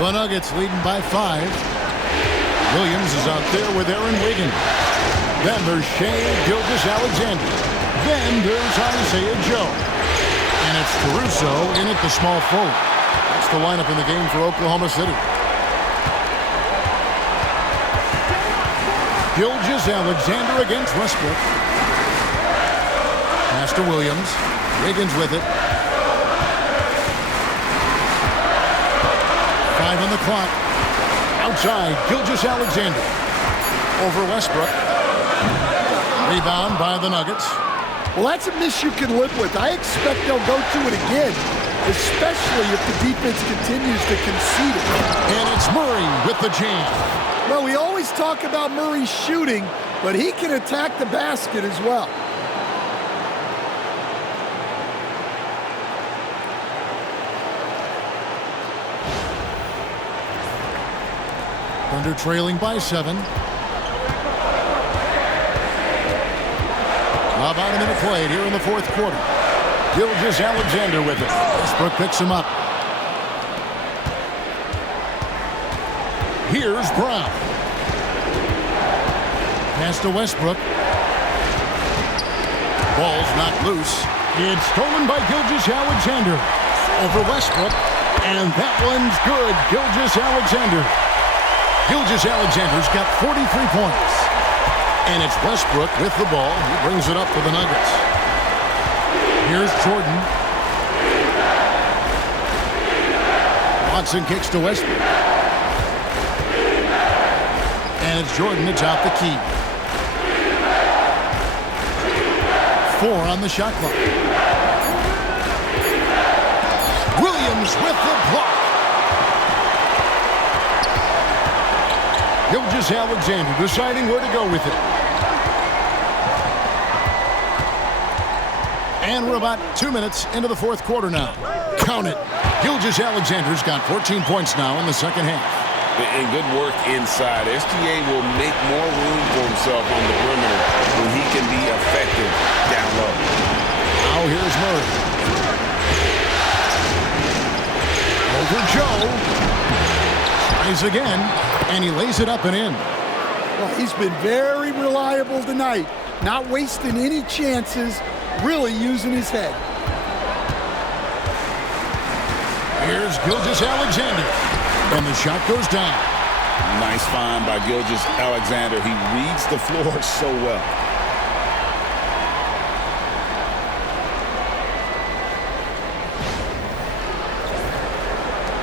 The Nuggets leading by 5. Williams is out there with Aaron Wiggins. Then there's Shea Gilgeous-Alexander. Then there's Isaiah Joe. And it's Caruso in at the small forward. That's the lineup in the game for Oklahoma City. Gilgeous-Alexander against Westbrook. Pass to Williams. Wiggins with it. 5 on the clock. Outside, Gilgeous-Alexander. Over Westbrook. Rebound by the Nuggets. Well, that's a miss you can live with. I expect they'll go to it again, especially if the defense continues to concede it. And it's Murray with the jam. Well, we always talk about Murray shooting, but he can attack the basket as well. Thunder trailing by 7. About a minute played here in the fourth quarter. Gilgeous-Alexander with it. Westbrook picks him up. Here's Brown. Pass to Westbrook. Ball's not loose. It's stolen by Gilgeous-Alexander. Over Westbrook. And that one's good. Gilgeous-Alexander. Gilgeous-Alexander's got 43 points. And it's Westbrook with the ball. He brings it up for the Nuggets. Here's Jordan. Watson kicks to Westbrook. And it's Jordan to top the key. 4 on the shot clock. Williams with the block. Gilgeous-Alexander deciding where to go with it. And we're about 2 minutes into the fourth quarter now. Count it. Gilgeous-Alexander's got 14 points now in the second half. And good work inside. SGA will make more room for himself on the perimeter when he can be effective down low. Now here's Murray. Over Joe. Tries again, and he lays it up and in. Well, he's been very reliable tonight. Not wasting any chances. Really using his head. Here's Gilgeous-Alexander. And the shot goes down. Nice find by Gilgeous-Alexander. He reads the floor so well.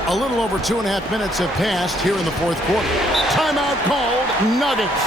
A little over 2.5 minutes have passed here in the fourth quarter. Timeout called, Nuggets.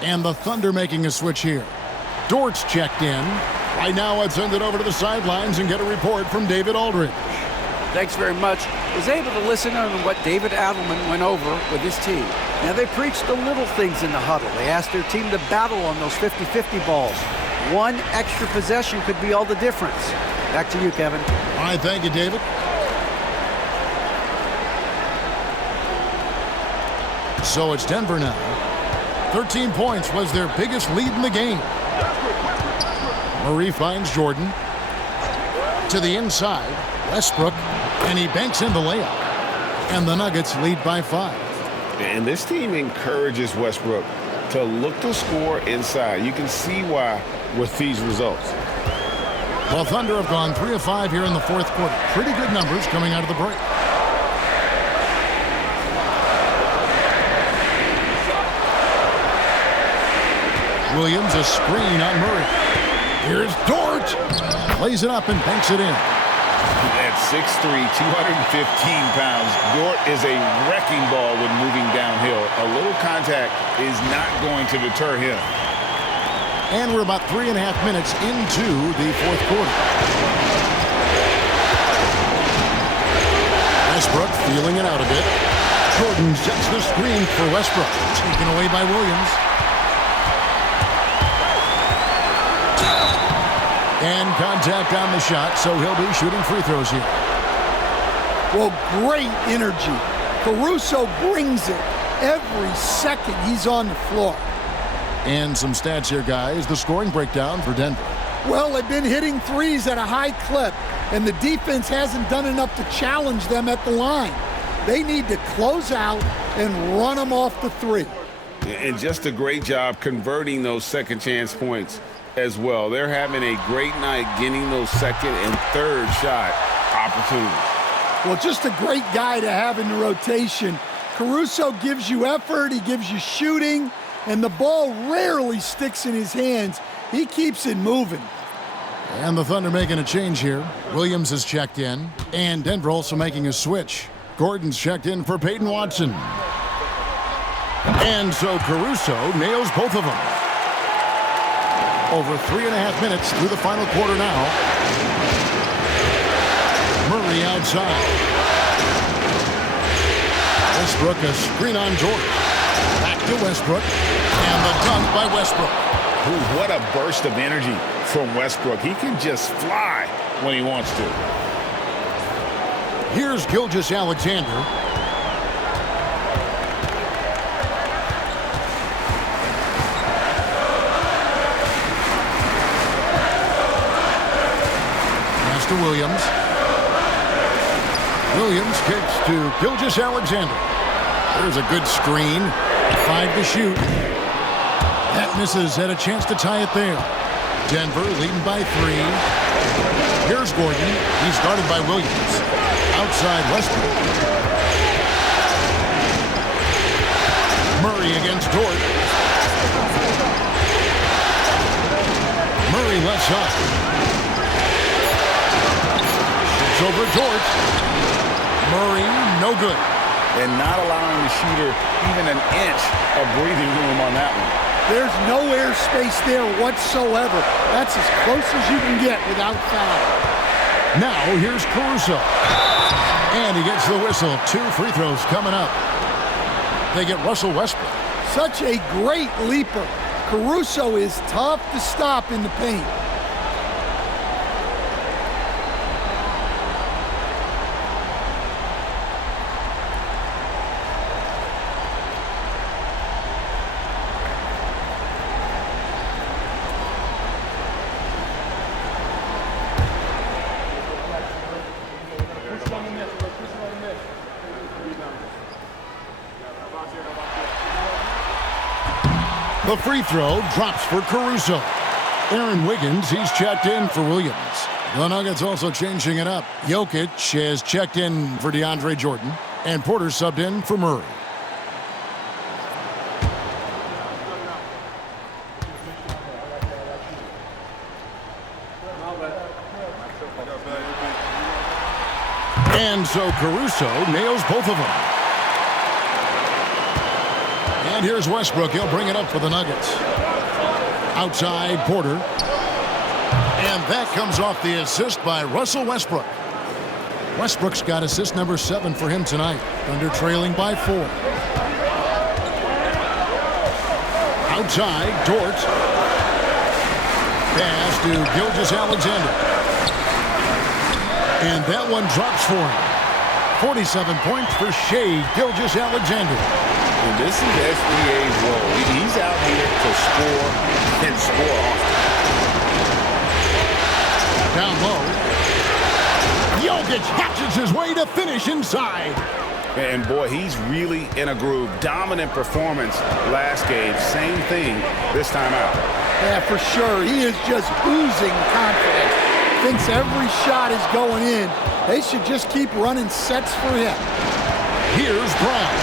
And the Thunder making a switch here. Dort's checked in. Right now, let's send it over to the sidelines and get a report from David Aldridge. Thanks very much. I was able to listen on what David Adelman went over with his team. Now, they preached the little things in the huddle. They asked their team to battle on those 50-50 balls. One extra possession could be all the difference. Back to you, Kevin. All right, thank you, David. So it's Denver now. 13 points was their biggest lead in the game. Murray finds Jordan. To the inside, Westbrook, and he banks in the layup. And the Nuggets lead by 5. And this team encourages Westbrook to look to score inside. You can see why with these results. Well, Thunder have gone 3 of 5 here in the fourth quarter. Pretty good numbers coming out of the break. Williams, a screen on Murray. Here's Dort. Plays it up and banks it in. At 6'3", 215 pounds, Dort is a wrecking ball when moving downhill. A little contact is not going to deter him. And we're about 3.5 minutes into the fourth quarter. Westbrook feeling it out a bit. Jordan sets the screen for Westbrook. Taken away by Williams. And contact on the shot, so he'll be shooting free throws here. Well, great energy. Caruso brings it every second he's on the floor. And some stats here, guys. The scoring breakdown for Denver. Well, they've been hitting threes at a high clip, and the defense hasn't done enough to challenge them at the line. They need to close out and run them off the three. And just a great job converting those second chance points as well. They're having a great night getting those second and third shot opportunities. Well, just a great guy to have in the rotation. Caruso gives you effort, he gives you shooting, and the ball rarely sticks in his hands. He keeps it moving. And the Thunder making a change here. Williams is checked in, and Denver also making a switch. Gordon's checked in for Peyton Watson. And so Caruso nails both of them. Over 3.5 minutes through the final quarter now. Murray outside. Westbrook, a screen on Jordan. Back to Westbrook. And the dunk by Westbrook. Ooh, what a burst of energy from Westbrook. He can just fly when he wants to. Here's Gilgeous-Alexander. To Williams. Williams kicks to Gilgeous-Alexander. There's a good screen. 5 to shoot. That misses. Had a chance to tie it there. Denver leading by 3. Here's Gordon. He's guarded by Williams. Outside Westbrook. Murray against Dort. Murray left side. Over Dort. Murray, no good. And not allowing the shooter even an inch of breathing room on that one. There's no air space there whatsoever. That's as close as you can get without foul. Now here's Caruso. And he gets the whistle. 2 free throws coming up. They get Russell Westbrook. Such a great leaper. Caruso is tough to stop in the paint. The free throw drops for Caruso. Aaron Wiggins, he's checked in for Williams. The Nuggets also changing it up. Jokic has checked in for DeAndre Jordan. And Porter subbed in for Murray. And so Caruso nails both of them. And here's Westbrook. He'll bring it up for the Nuggets. Outside, Porter. And that comes off the assist by Russell Westbrook. Westbrook's got assist number 7 for him tonight. Thunder trailing by 4. Outside, Dort. Pass to Gilgeous-Alexander. And that one drops for him. 47 points for Shai Gilgeous-Alexander. And this is SGA's role. He's out here to score and score often. Down low. Jokic hatches his way to finish inside. And boy, he's really in a groove. Dominant performance last game. Same thing this time out. Yeah, for sure. He is just oozing confidence. Thinks every shot is going in. They should just keep running sets for him. Here's Brown.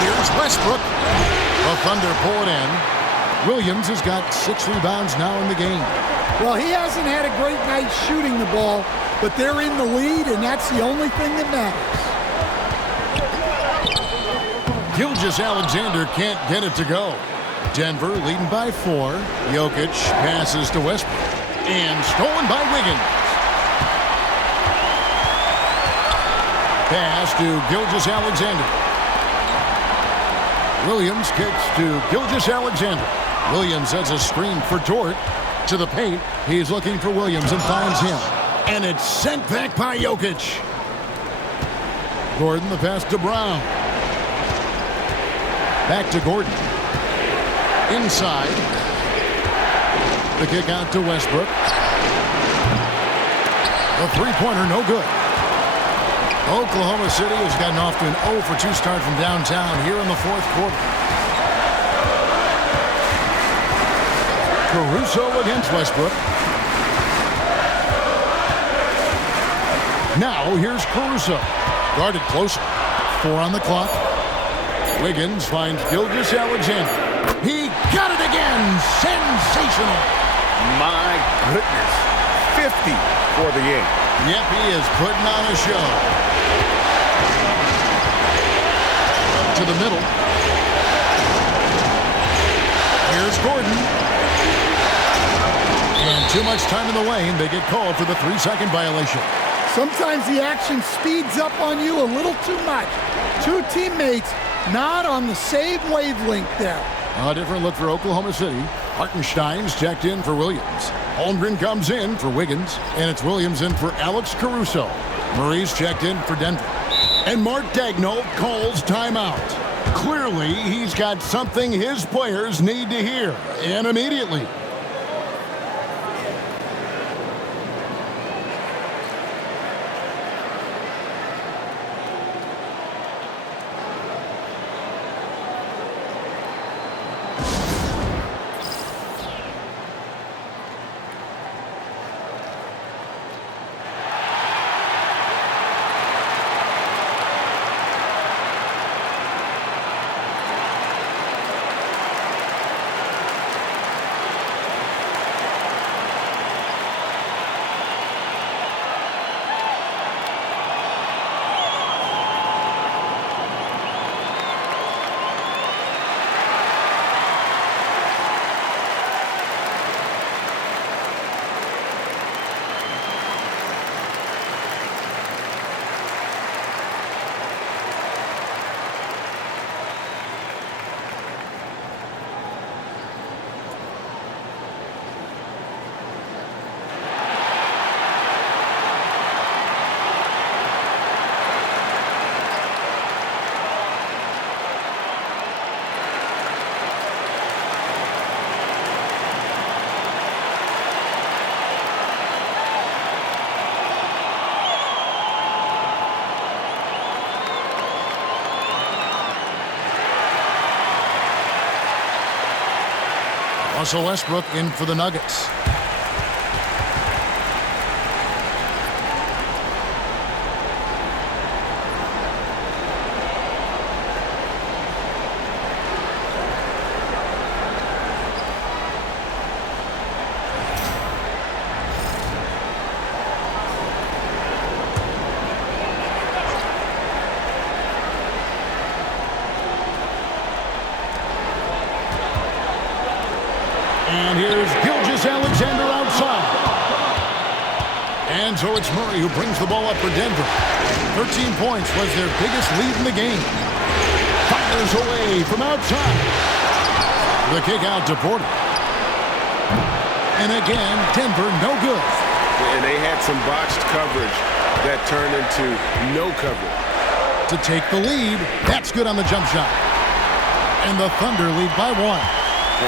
Here's Westbrook. The Thunder pull it in. Williams has got 6 rebounds now in the game. Well, he hasn't had a great night shooting the ball, but they're in the lead, and that's the only thing that matters. Gilgeous-Alexander can't get it to go. Denver leading by 4. Jokic passes to Westbrook. And stolen by Wiggins. Pass to Gilgeous-Alexander. Williams kicks to Gilgeous-Alexander. Williams has a screen for Dort. To the paint. He's looking for Williams and finds him. And it's sent back by Jokic. Gordon, the pass to Brown. Back to Gordon. Inside. The kick out to Westbrook. The three-pointer, no good. Oklahoma City has gotten off to an 0 for 2 start from downtown here in the 4th quarter. Caruso against Westbrook. Now here's Caruso. Guarded closer. 4 on the clock. Wiggins finds Gilgeous-Alexander. He got it again. Sensational. My goodness. 50 for the game. Yep, he is putting on a show. To the middle. Here's Gordon. And too much time in the lane. They get called for the 3-second violation. Sometimes the action speeds up on you a little too much. 2 teammates not on the same wavelength there. A different look for Oklahoma City. Hartenstein's checked in for Williams. Holmgren comes in for Wiggins. And it's Williams in for Alex Caruso. Murray's checked in for Denver. And Mark Daigneault calls timeout. Clearly, he's got something his players need to hear. And immediately. Russell Westbrook in for the Nuggets. And here's Gilgeous-Alexander outside. And so it's Murray who brings the ball up for Denver. 13 points was their biggest lead in the game. Fires away from outside. The kick out to Porter. And again, Denver no good. And they had some botched coverage that turned into no coverage. to take the lead. That's good on the jump shot. And the Thunder lead by 1.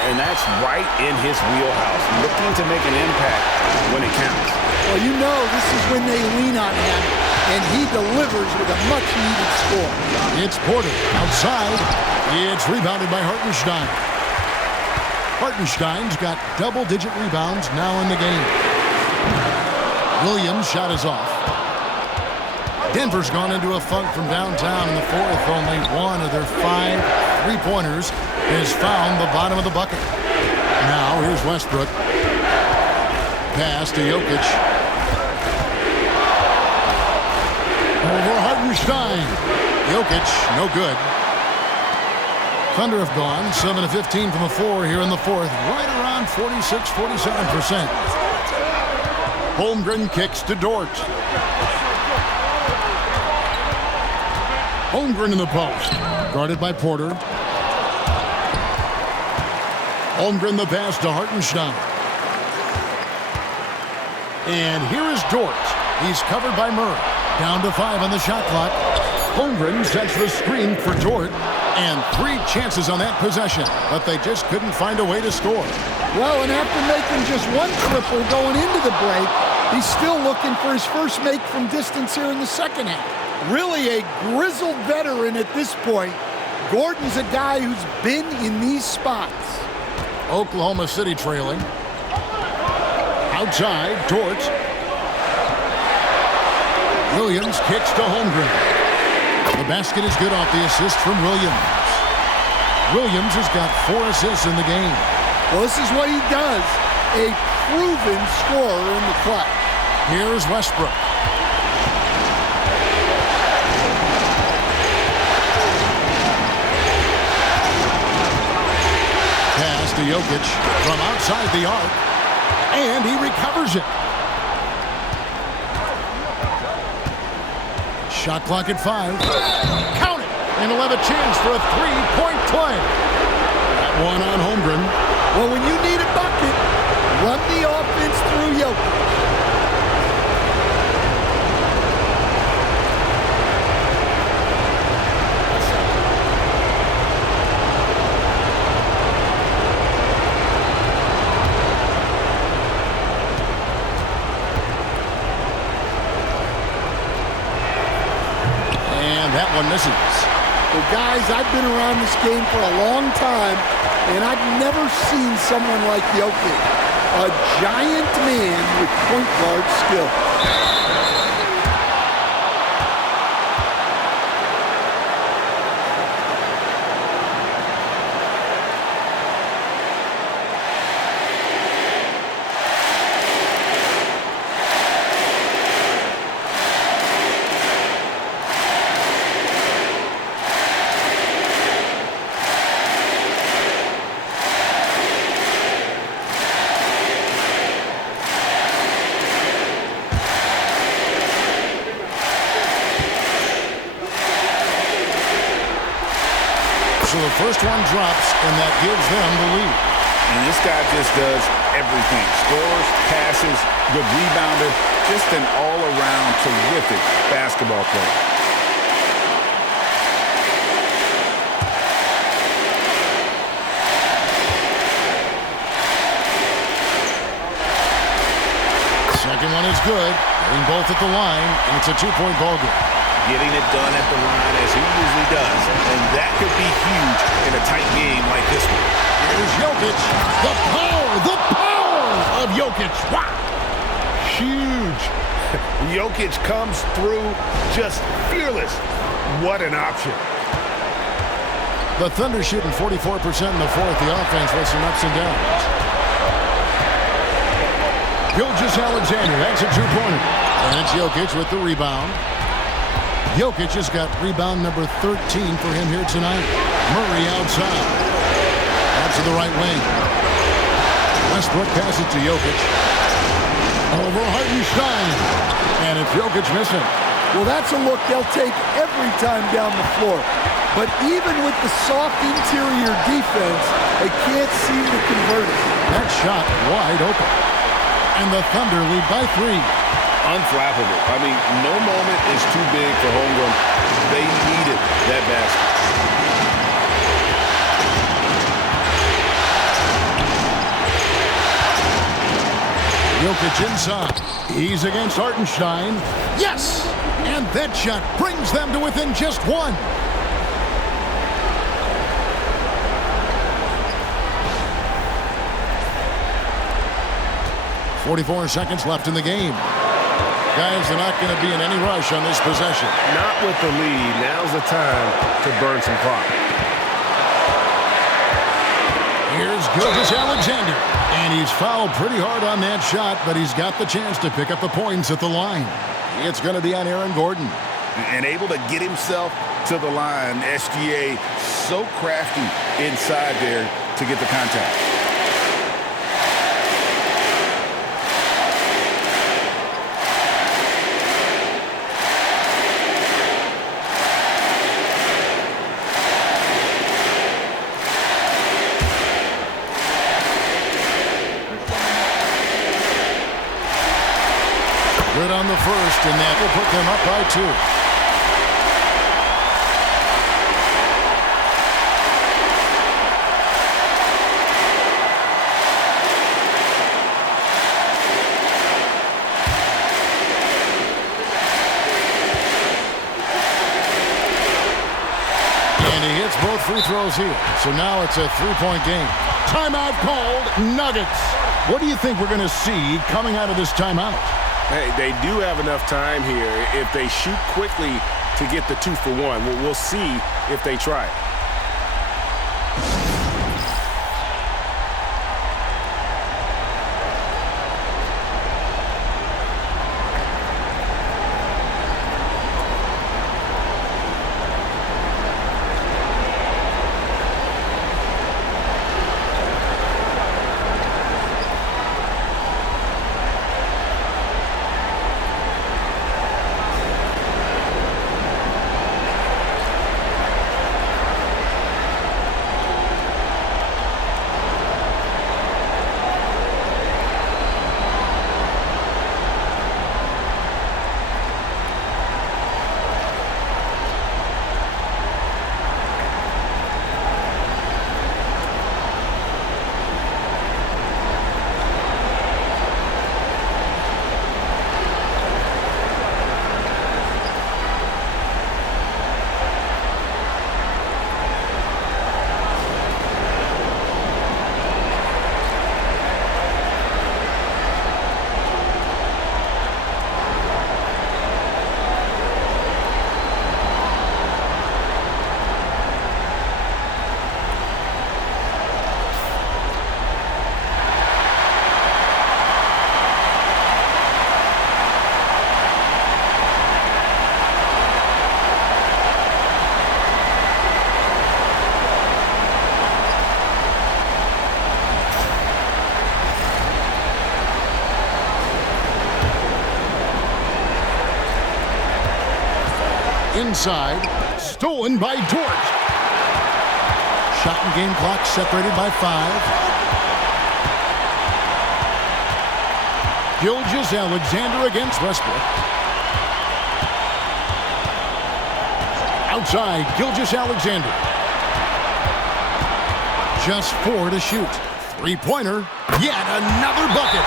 And that's right in his wheelhouse, looking to make an impact when it counts. Well, you know this is when they lean on him, and he delivers with a much-needed score. It's Porter outside. It's rebounded by Hartenstein. Hartenstein's got double-digit rebounds now in the game. Williams' shot is off. Denver's gone into a funk from downtown in the fourth. Only one of their 5 three-pointers has found the bottom of the bucket. Now here's Westbrook. Pass to Jokic. Over Hartenstein. Jokic, no good. Thunder have gone 7 of 15 from the floor here in the fourth. Right around 46-47%. Holmgren kicks to Dort. Holmgren in the post. Guarded by Porter. Holmgren the pass to Hartenstein. And here is Dort. He's covered by Murray. Down to 5 on the shot clock. Holmgren sets the screen for Dort. And 3 chances on that possession. But they just couldn't find a way to score. Well, and after making just 1 triple going into the break, he's still looking for his first make from distance here in the second half. Really a grizzled veteran at this point. Gordon's a guy who's been in these spots. Oklahoma City trailing. Outside, Dort. Williams kicks to Holmgren. The basket is good off the assist from Williams. Williams has got 4 assists in the game. Well, this is what he does. A proven scorer in the clutch. Here's Westbrook. Pass to Jokic from outside the arc. And he recovers it. Shot clock at 5. Count it! And he'll have a chance for a 3-point play. That one on Holmgren. Well, when you need a bucket, run the offense through Jokic. That one misses. Well, guys, I've been around this game for a long time, and I've never seen someone like Jokic. A giant man with point guard skill. So the first one drops, and that gives them the lead. And this guy just does everything. Scores, passes, good rebounder. Just an all-around terrific basketball player. Second one is good. Getting both at the line, and it's a 2-point ball game. Getting it done at the line as he usually does. And that could be huge in a tight game like this one. Here's Jokic. The power of Jokic. Wow. Huge. Jokic comes through just fearless. What an option. The Thunder shooting 44% in the fourth. The offense with some ups and downs. Gilgeous-Alexander, that's a 2-pointer. And it's Jokic with the rebound. Jokic has got rebound number 13 for him here tonight. Murray outside. Out to the right wing. Westbrook passes to Jokic. Over Hartenstein. And it's Jokic missing. Well, that's a look they'll take every time down the floor. But even with the soft interior defense, they can't seem to convert it. That shot wide open. And the Thunder lead by 3. Unflappable. I mean, no moment is too big for Holmgren. They needed that basket. Jokic inside. He's against Hartenstein. Yes! And that shot brings them to within just one. .44 seconds left in the game. Guys, they're not going to be in any rush on this possession. Not with the lead. Now's the time to burn some clock. Here's Gilgeous-Alexander. And he's fouled pretty hard on that shot, but he's got the chance to pick up the points at the line. It's going to be on Aaron Gordon. And able to get himself to the line. SGA so crafty inside there to get the contact. Good on the first, and that will put them up by 2. And he hits both free throws here. So now it's a 3-point game. Timeout called, Nuggets. What do you think we're going to see coming out of this timeout? Hey, they do have enough time here. If they shoot quickly to get the 2 for 1, we'll see if they try it. Inside, stolen by Dort. Shot and game clock separated by 5. Gilgeous-Alexander against Westbrook. Outside, Gilgeous-Alexander. Just 4 to shoot. 3-pointer, yet another bucket.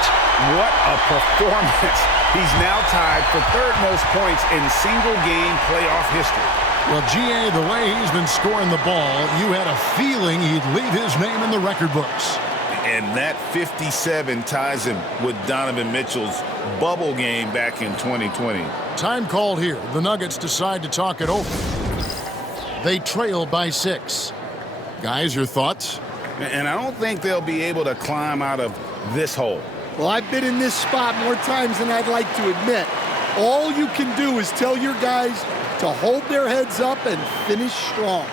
What a performance. He's now tied for 3rd most points in single-game playoff history. Well, GA, the way he's been scoring the ball, you had a feeling he'd leave his name in the record books. And that 57 ties him with Donovan Mitchell's bubble game back in 2020. Time called here. The Nuggets decide to talk it over. They trail by 6. Guys, your thoughts? And I don't think they'll be able to climb out of this hole. Well, I've been in this spot more times than I'd like to admit. All you can do is tell your guys to hold their heads up and finish strong.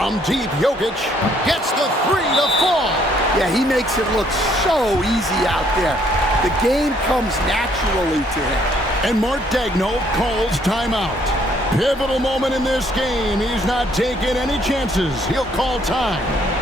From deep, Jokic gets the three to fall. Yeah, he makes it look so easy out there. The game comes naturally to him. And Mark Daigneault calls timeout. Pivotal moment in this game. He's not taking any chances. He'll call time.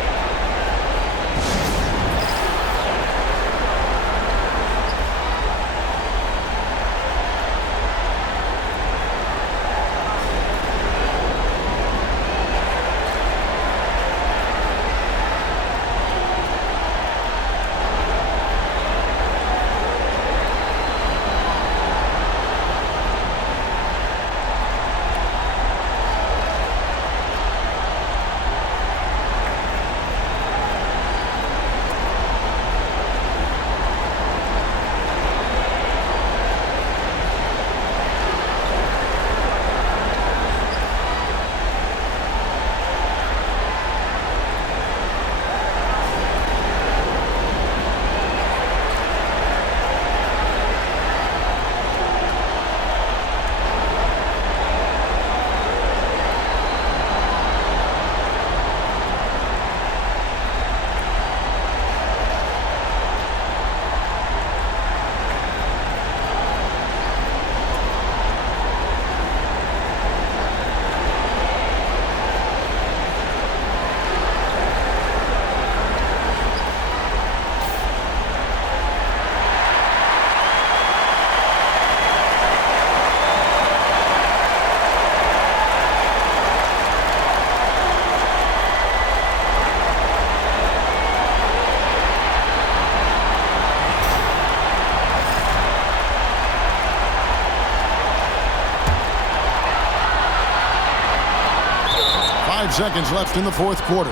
Seconds left in the fourth quarter.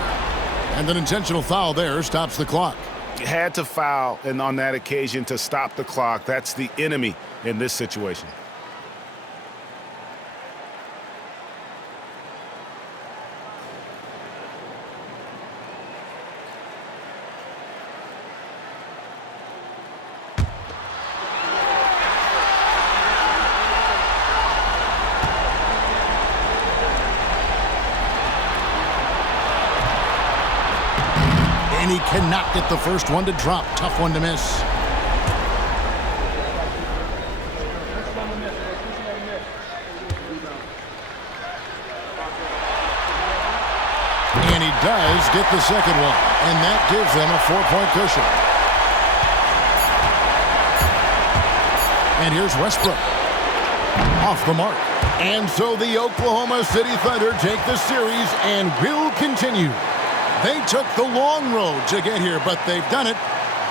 And an intentional foul there stops the clock. Had to foul, and on that occasion to stop the clock. That's the enemy in this situation. And he cannot get the first one to drop. Tough one to miss. And he does get the second one. And that gives them a 4-point cushion. And here's Westbrook. Off the mark. And so the Oklahoma City Thunder take the series and will continue. They took the long road to get here, but they've done it.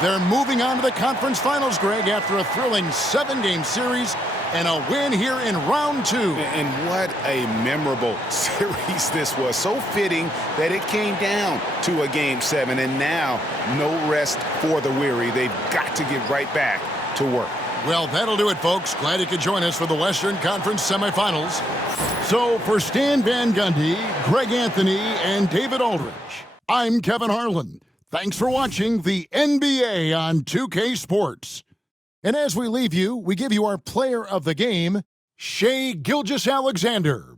They're moving on to the conference finals, Greg, after a thrilling 7-game series and a win here in round 2. And what a memorable series this was. So fitting that it came down to a Game 7, and now no rest for the weary. They've got to get right back to work. Well, that'll do it, folks. Glad you could join us for the Western Conference semifinals. So for Stan Van Gundy, Greg Anthony, and David Aldridge, I'm Kevin Harlan. Thanks for watching the NBA on 2K Sports. And as we leave you, we give you our player of the game, Shai Gilgeous-Alexander.